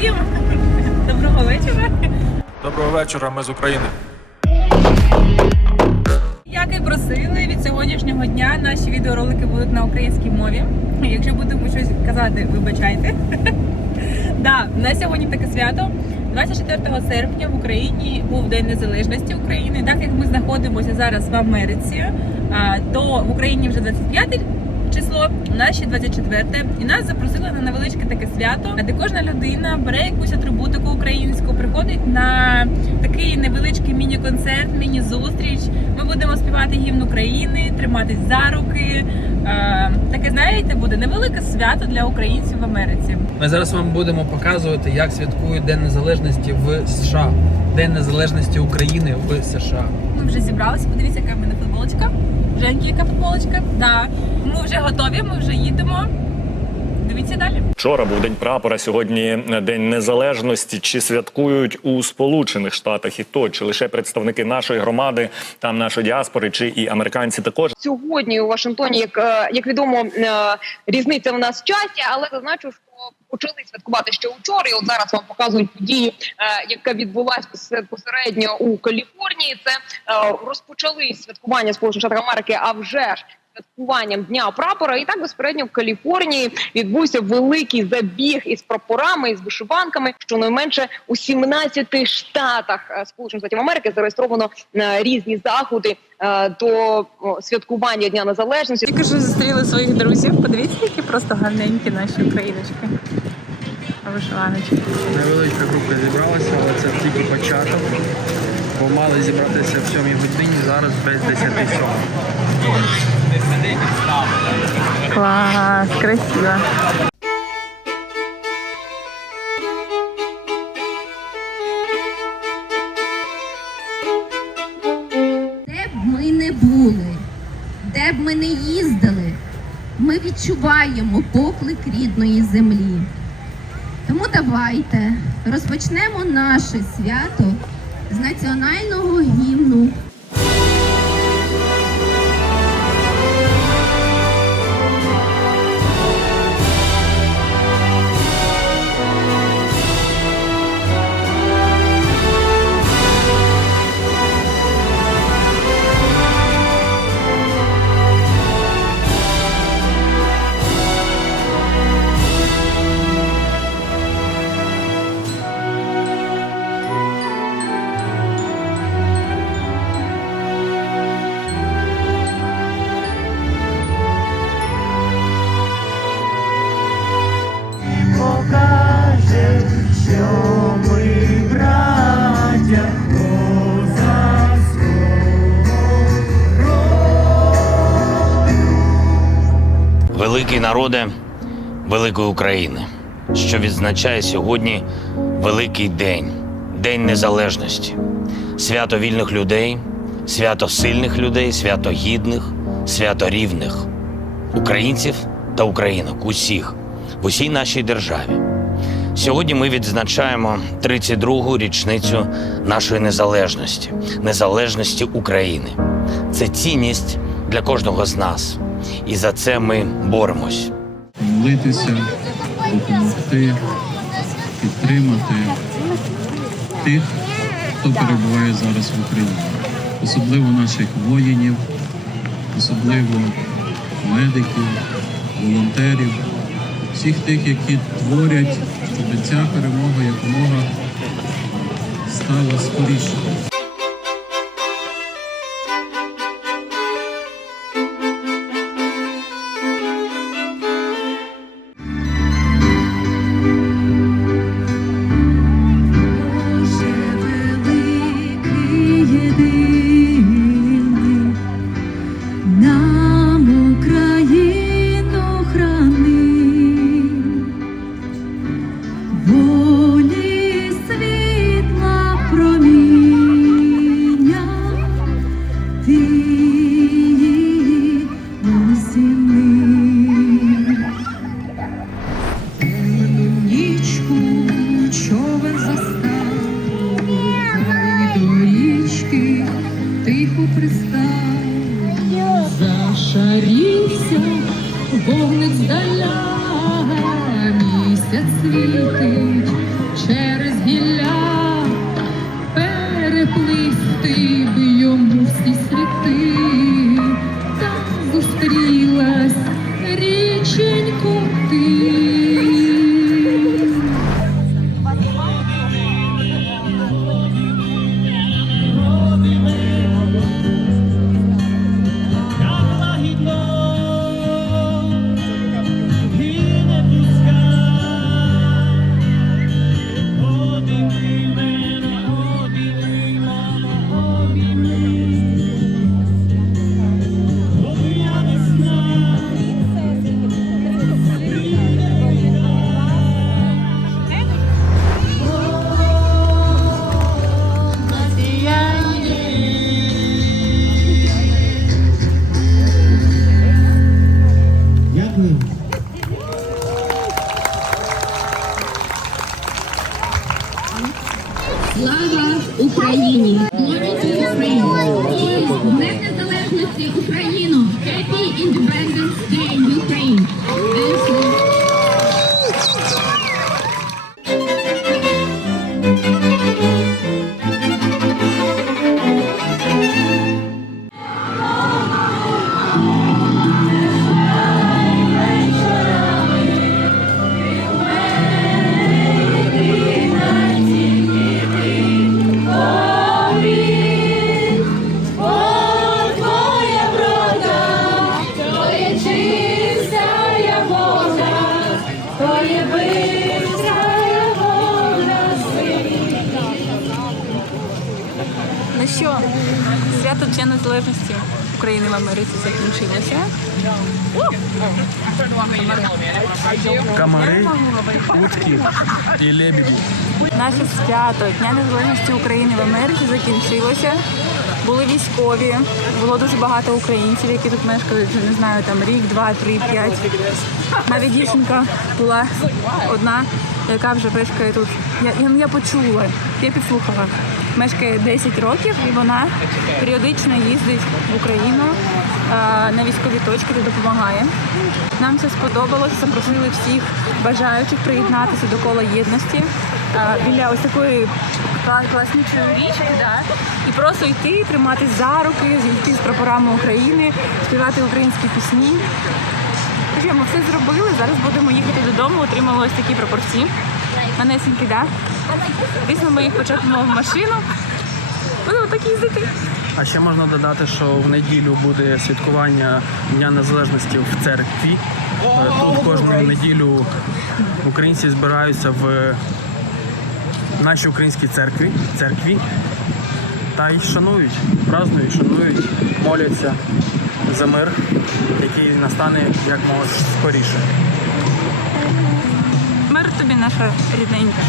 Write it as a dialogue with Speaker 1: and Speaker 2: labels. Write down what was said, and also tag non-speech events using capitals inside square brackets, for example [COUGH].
Speaker 1: Всім доброго вечора.
Speaker 2: Доброго вечора, ми з України.
Speaker 1: Як і просили, від сьогоднішнього дня наші відеоролики будуть на українській мові. Якщо будемо щось казати, вибачайте. [LAUGHS] Да, на сьогодні таке свято. 24 серпня в Україні був День Незалежності України. Так як ми знаходимося зараз в Америці, то в Україні вже 25 число, ще 24 і нас запросили на невеличке таке свято, де кожна людина бере якусь атрибутику українську, приходить на такий невеличкий міні-концерт, міні-зустріч. Ми будемо співати гімн України, триматись за руки. Е, таке знаєте, буде невелике свято для українців в Америці.
Speaker 3: Ми зараз вам будемо показувати, як святкують День Незалежності в США, День Незалежності України в США.
Speaker 1: Ми вже зібралися. Подивіться, яка в мене футболочка. Женьки, яка футболочка. Да. Ми вже готові, ми вже їдемо. Дивіться далі.
Speaker 4: Вчора був день прапора. Сьогодні День Незалежності. Чи святкують у Сполучених Штатах і то, чи лише представники нашої громади, там нашої діаспори, чи і американці також.
Speaker 5: сьогодні у Вашингтоні, як, е, як відомо, е, різниця в нас в часі, але зазначу, що почали святкувати ще учора. І от зараз вам показують подію, е, яка відбулася безпосередньо у Каліфорнії. Це е, розпочали святкування Сполучених Штатів Америки, а вже ж. Святкуванням дня прапора, і так безпередньо в Каліфорнії відбувся великий забіг із прапорами із вишиванками. Щонайменше у 17 штатах е, Сполучених Штатів Америки зареєстровано е, різні заходи е, до святкування Дня Незалежності.
Speaker 1: Тільки що зустріли своїх друзів. Подивіться, які просто гарненькі наші україночки. Вишиваночки.
Speaker 3: Невеличка група зібралася, але це тільки початок. Бо мали зібратися в 7 годині, зараз без 10 сьом.
Speaker 1: Клас, красиво.
Speaker 6: Де б ми не були, де б ми не їздили, ми відчуваємо поклик рідної землі. Тому давайте розпочнемо наше свято з національного гімну
Speaker 7: Великий народе великої України, що відзначає сьогодні великий день, День Незалежності, свято вільних людей, свято сильних людей, свято гідних, свято рівних, українців та українок, усіх в усій нашій державі. Сьогодні ми відзначаємо 32-гу річницю нашої незалежності, незалежності України. Це цінність для кожного з нас, і за це ми боремось.
Speaker 8: молитися, допомогти, підтримати тих, хто перебуває зараз в Україні, особливо наших воїнів, особливо медиків, волонтерів, всіх тих, які творять, щоб ця перемога якомога стала скоріше.
Speaker 6: sleeping, chair. Слава Україні! Днем Україну! Happy Independence Day, Ukraine!
Speaker 9: Ну що, свято Дня Незалежності України в Америці закінчилося.
Speaker 3: Комари, утки і лебеді.
Speaker 9: Наше свято Дня Незалежності України в Америці закінчилося. Були військові, було дуже багато українців, які тут мешкали, вже не знаю, там рік, два, три, п'ять. Навіть дівчинка була одна, яка вже мешкає тут. Я, я, я почула, я підслухала. Мешкає 10 років і вона періодично їздить в Україну на військові точки, де допомагає. Нам це сподобалося, запросили всіх бажаючих приєднатися до кола єдності біля ось такої кла- класнічої річки, да, і просто йти, триматись за руки, йти з прапорами України, співати українські пісні. Ми все зробили. Зараз будемо їхати додому, отримали ось такі пропорції. Манесенькі, да? Звісно, ми їх почепимо в машину. Будемо так їздити.
Speaker 3: А ще можна додати, що в неділю буде святкування Дня Незалежності в церкві. Е, Тут кожну неділю українці збираються в нашій українській церкві, церкві та й шанують, празднують, шанують, моляться за мир, який настане як можна скоріше.
Speaker 9: Мир тобі, наша рідненька.